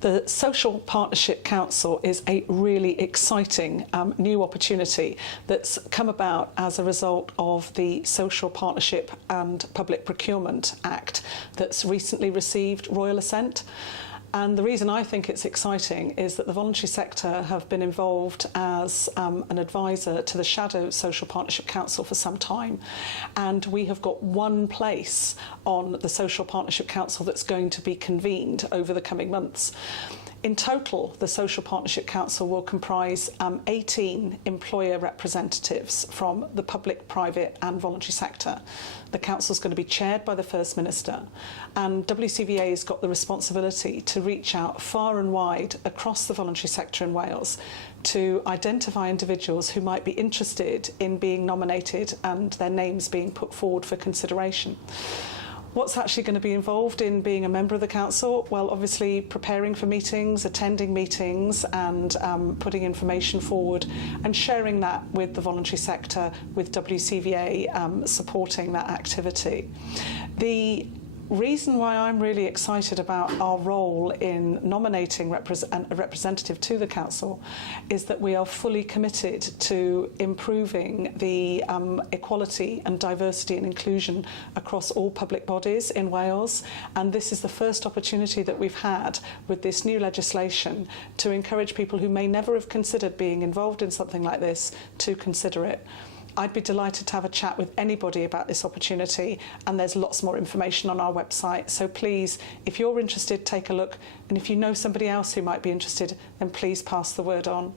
The Social Partnership Council is a really exciting new opportunity that's come about as a result of the Social Partnership and Public Procurement Act that's recently received royal assent. And the reason I think it's exciting is that the voluntary sector have been involved as an advisor to the Shadow Social Partnership Council for some time. And we have got one place on the Social Partnership Council that's going to be convened over the coming months. In total, the Social Partnership Council will comprise 18 employer representatives from the public, private and voluntary sector. The council is going to be chaired by the First Minister, and WCVA has got the responsibility to reach out far and wide across the voluntary sector in Wales to identify individuals who might be interested in being nominated and their names being put forward for consideration. What's actually going to be involved in being a member of the council? Well, obviously preparing for meetings, attending meetings and putting information forward and sharing that with the voluntary sector, with WCVA supporting that activity. The reason why I'm really excited about our role in nominating a representative to the council is that we are fully committed to improving the equality and diversity and inclusion across all public bodies in Wales, and this is the first opportunity that we've had with this new legislation to encourage people who may never have considered being involved in something like this to consider it. I'd be delighted to have a chat with anybody about this opportunity, and there's lots more information on our website. So please, if you're interested, take a look, and if you know somebody else who might be interested, then please pass the word on.